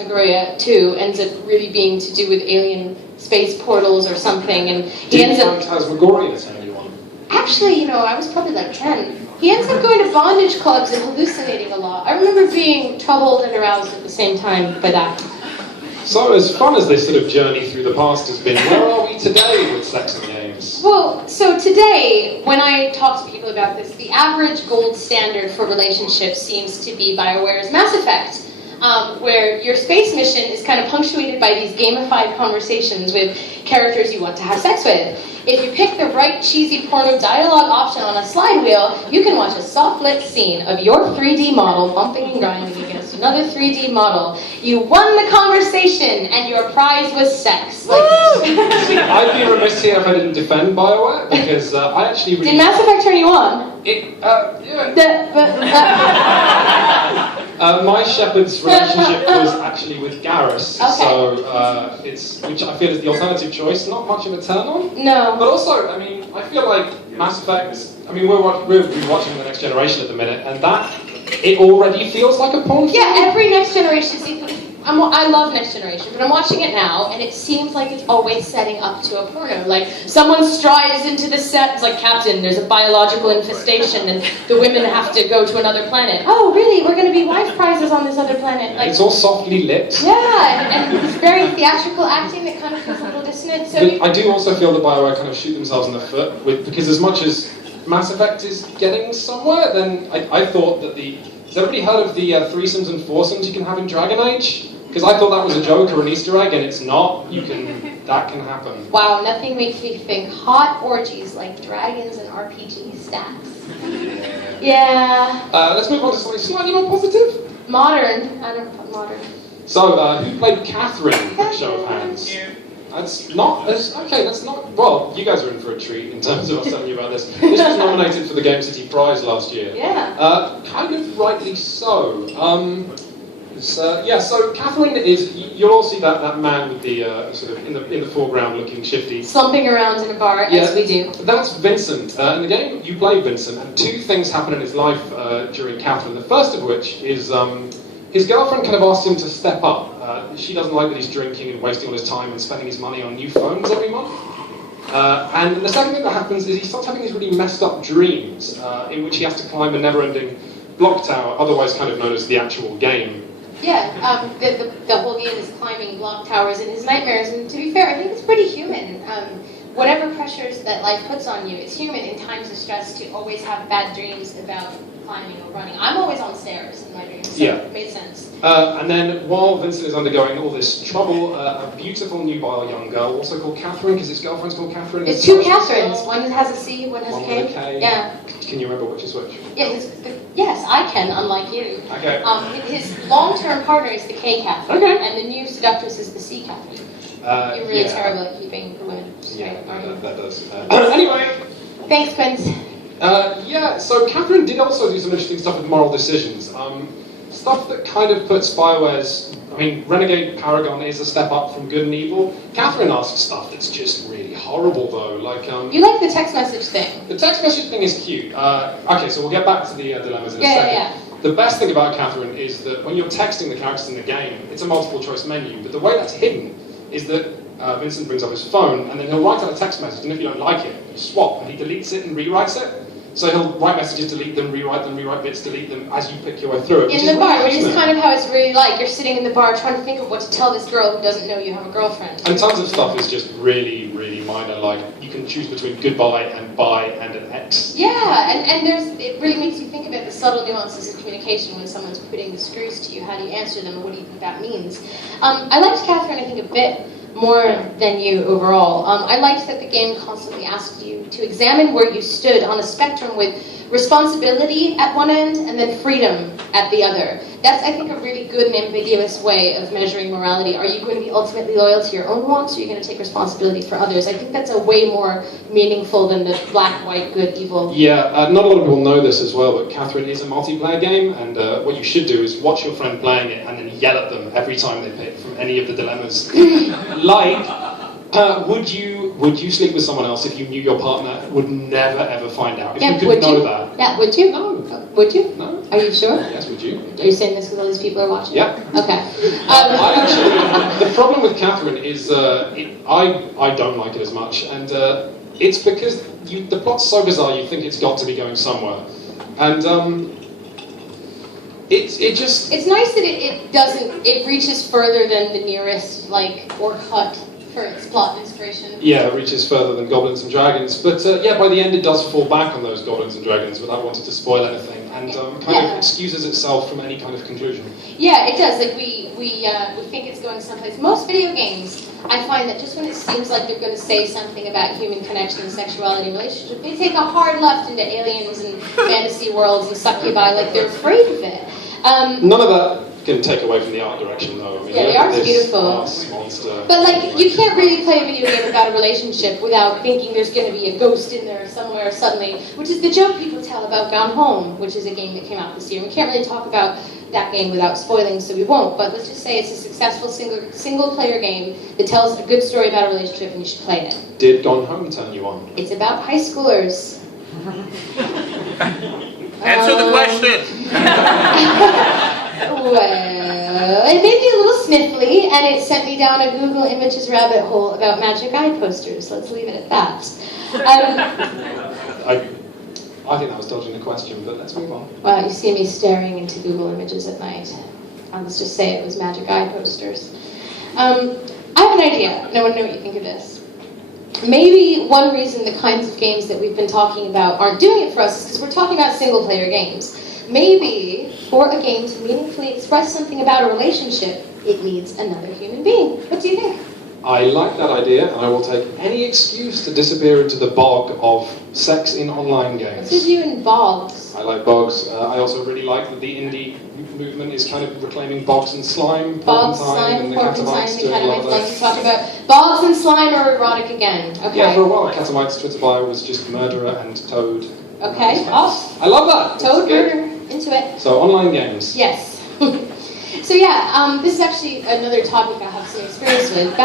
Phantasmagoria 2 ends up really being to do with alien space portals or something, and he ends up... Phantasmagoria turn you on? Actually, you know, I was probably like 10. He ends up going to bondage clubs and hallucinating a lot. I remember being troubled and aroused at the same time by that. So, as fun as this sort of journey through the past has been, where are we today with sex and games? Well, so today, when I talk to people about this, the average gold standard for relationships seems to be BioWare's Mass Effect, where your space mission is kind of punctuated by these gamified conversations with characters you want to have sex with. If you pick the right cheesy porno dialogue option on a slide wheel, you can watch a soft-lit scene of your 3D model bumping and grinding against another 3D model. You won the conversation, and your prize was sex. Like, I'd be remiss here if I didn't defend BioWare, because I actually really... Did Mass Effect turn you on? My shepherd's relationship was actually with Garrus, okay. So which I feel is the alternative choice, not much of a turn on. No. But also, I mean, I feel like Mass Effect, I mean, we're watching The Next Generation at the minute, and that, it already feels like a porn film. Yeah, every Next Generation sequel, I love Next Generation, but I'm watching it now, and it seems like it's always setting up to a porno. Like, someone strides into the set, it's like, Captain, there's a biological infestation, and the women have to go to another planet. Oh, really? We're going to be wife prizes on this other planet. Like, it's all softly lit. Yeah, and it's very theatrical acting that kind of feels a little dissonant. So but I do also feel that BioWare kind of shoot themselves in the foot, because as much as Mass Effect is getting somewhere, then I thought that has everybody heard of the threesomes and foursomes you can have in Dragon Age? Because I thought that was a joke or an Easter egg, and it's not. That can happen. Wow, nothing makes me think hot orgies like dragons and RPG stacks. Yeah. Let's move on to something slightly more positive. Modern. I don't know, modern. So, who played Catherine? Show of hands. That's not as... Okay, that's not... Well, you guys are in for a treat in terms of us telling you about this. This was nominated for the GameCity prize last year. Yeah. Kind of rightly so. So Catherine is... You'll all see that man with the sort of in the foreground looking shifty. Slumping around in a bar, as we do. That's Vincent. In the game, you play Vincent, and two things happen in his life during Catherine. The first of which is his girlfriend kind of asked him to step up. She doesn't like that he's drinking and wasting all his time and spending his money on new phones every month. And the second thing that happens is he starts having these really messed up dreams in which he has to climb a never-ending block tower, otherwise kind of known as the actual game. Yeah, the whole game is climbing block towers in his nightmares, and to be fair, I think it's pretty human. Whatever pressures that life puts on you, it's human in times of stress to always have bad dreams about climbing or running. I'm always on stairs in my dreams, so it made sense. And then while Vincent is undergoing all this trouble, a beautiful nubile young girl, also called Catherine, because his girlfriend's called Catherine. There's two Catherines. One has a C, one has a K. With a K. Yeah. Can you remember which is which? Yeah, yes, I can, unlike you. Okay. His long-term partner is the K Catherine, and the new seductress is the C Catherine. You're really terrible at keeping the women straight, that does. Anyway. Thanks, Quintin. So Catherine did also do some interesting stuff with moral decisions. Stuff that kind of puts BioWare's... I mean, Renegade Paragon is a step up from good and evil. Catherine asks stuff that's just really horrible, though. Like, you like the text message thing. The text message thing is cute. Okay, so we'll get back to the dilemmas in a second. Yeah. The best thing about Catherine is that when you're texting the characters in the game, it's a multiple choice menu, but the way that's hidden is that Vincent brings up his phone, and then he'll write out a text message, and if you don't like it, you swap, and he deletes it and rewrites it. So he'll write messages, delete them, rewrite bits, delete them, as you pick your way through it. In the bar, which is kind of how it's really like. You're sitting in the bar trying to think of what to tell this girl who doesn't know you have a girlfriend. And tons of stuff is just really, really minor, like you can choose between goodbye and bye and an X. Yeah, and it really makes you think about the subtle nuances of communication when someone's putting the screws to you. How do you answer them, and what do you think that means? I liked Catherine, I think, a bit more than you overall. I liked that the game constantly asked you to examine where you stood on a spectrum with responsibility at one end and then freedom at the other. That's, I think, a really good and ambiguous way of measuring morality. Are you going to be ultimately loyal to your own wants, or are you going to take responsibility for others? I think that's a way more meaningful than the black, white, good, evil. Yeah, not a lot of people know this as well, but Catherine is a multiplayer game, and what you should do is watch your friend playing it and then yell at them every time they pick from any of the dilemmas. Like, would you sleep with someone else if you knew your partner would never ever find out? If you could know that. Yeah, would you? No. Would you? No. Are you sure? Yes, would you? Are you saying this because all these people are watching? Yeah. Okay. I actually, the problem with Catherine is I don't like it as much, and it's because the plot's so bizarre you think it's got to be going somewhere, and it's nice that it reaches further than the nearest or hut for its plot inspiration. Yeah, it reaches further than Goblins and Dragons, but yeah, by the end it does fall back on those Goblins and Dragons without wanting to spoil anything, and kind of excuses itself from any kind of conclusion. Yeah, it does. Like we think it's going someplace. Most video games, I find that just when it seems like they're going to say something about human connection and sexuality and relationship, they take a hard left into aliens and fantasy worlds and succubi, like they're afraid of it. None of that can take away from the art direction, though. I mean, yeah, the art's beautiful. Monster. But you can't really play a video game about a relationship without thinking there's going to be a ghost in there somewhere suddenly, which is the joke people tell about Gone Home, which is a game that came out this year. We can't really talk about that game without spoiling, so we won't. But let's just say it's a successful single-player game that tells a good story about a relationship, and you should play it. Did Gone Home turn you on? It's about high schoolers. Answer the question. Well, it made me a little sniffly, and it sent me down a Google Images rabbit hole about magic eye posters. Let's leave it at that. I think that was dodging the question, but let's move on. Well, you see me staring into Google Images at night. Let's just say it was magic eye posters. I have an idea, and I want to know what you think of this. Maybe one reason the kinds of games that we've been talking about aren't doing it for us is because we're talking about single-player games. Maybe for a game to meaningfully express something about a relationship, it needs another human being. What do you think? I like that idea, and I will take any excuse to disappear into the bog of sex in online games. What's with you and bogs? I like bogs. I also really like that the indie movement is kind of reclaiming bogs and slime. Bogs, slime, porpentine, the Catamites, like you talked about. Bogs and slime are erotic again. Okay. Yeah, for a while, Catamites' Twitter bio was just murderer and toad. Okay, off. I love that. Toad, murder, into it. So, online games. Yes. So yeah, this is actually another topic I have some experience with.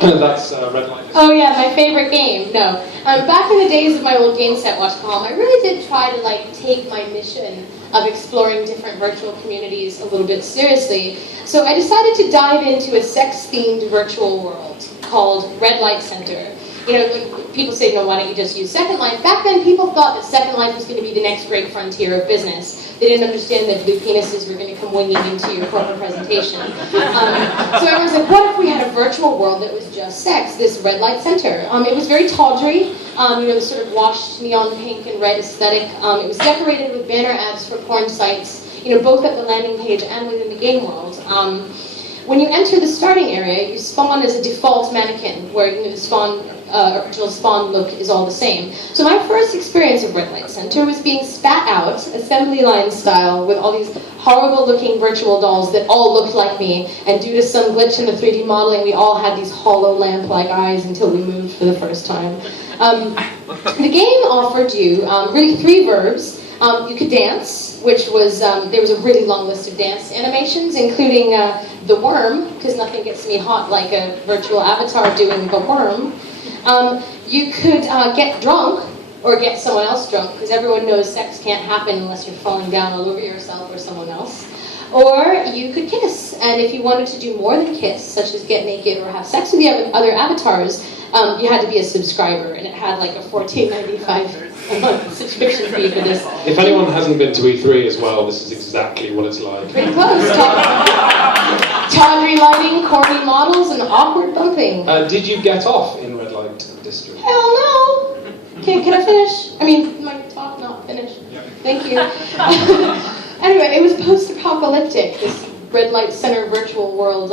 That's Red Light. Oh yeah, my favorite game. No, back in the days of my old GameSet.com, I really did try to take my mission of exploring different virtual communities a little bit seriously. So I decided to dive into a sex-themed virtual world called Red Light Center. You know, people say, no, why don't you just use Second Life? Back then, people thought that Second Life was going to be the next great frontier of business. They didn't understand that blue penises were going to come winging into your corporate presentation. So everyone's like, what if we had a virtual world that was just sex, this Red Light Center? It was very tawdry, the sort of washed neon pink and red aesthetic. It was decorated with banner ads for porn sites, both at the landing page and within the game world. When you enter the starting area, you spawn as a default mannequin, where the original spawn look is all the same. So my first experience of Red Light Center was being spat out, assembly line style, with all these horrible-looking virtual dolls that all looked like me, and due to some glitch in the 3D modeling, we all had these hollow lamp-like eyes until we moved for the first time. The game offered you really 3 verbs. You could dance, which was, there was a really long list of dance animations, including the worm, because nothing gets me hot like a virtual avatar doing the worm. You could get drunk, or get someone else drunk, because everyone knows sex can't happen unless you're falling down all over yourself or someone else. Or you could kiss, and if you wanted to do more than kiss, such as get naked or have sex with the other avatars, you had to be a subscriber, and it had like a $14.95 a month subscription fee for this. If anyone hasn't been to E3 as well, this is exactly what it's like. Pretty close. Tawdry lighting, corny models, and awkward bumping. Did you get off in Red Light District? Hell no! Can I finish? I mean, my talk not finished. Yeah. Thank you. Anyway, it was post-apocalyptic, this Red Light Center virtual world.